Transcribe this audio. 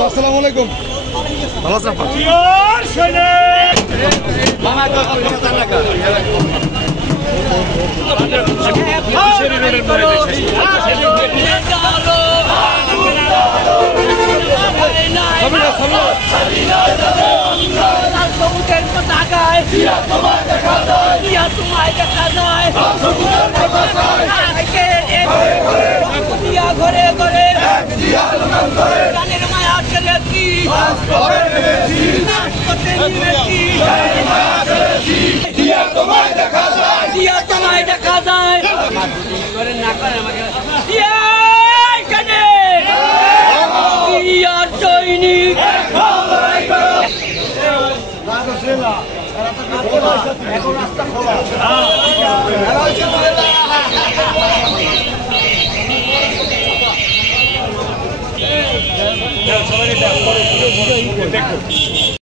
আসসালামু আলাইকুম। ভালো আছেন আপা? ঘরে ঘরে গানের মায়া ছেড়েছি তোমায় দেখা যায় না করে আমাকে সৈনিক সবাই দেখো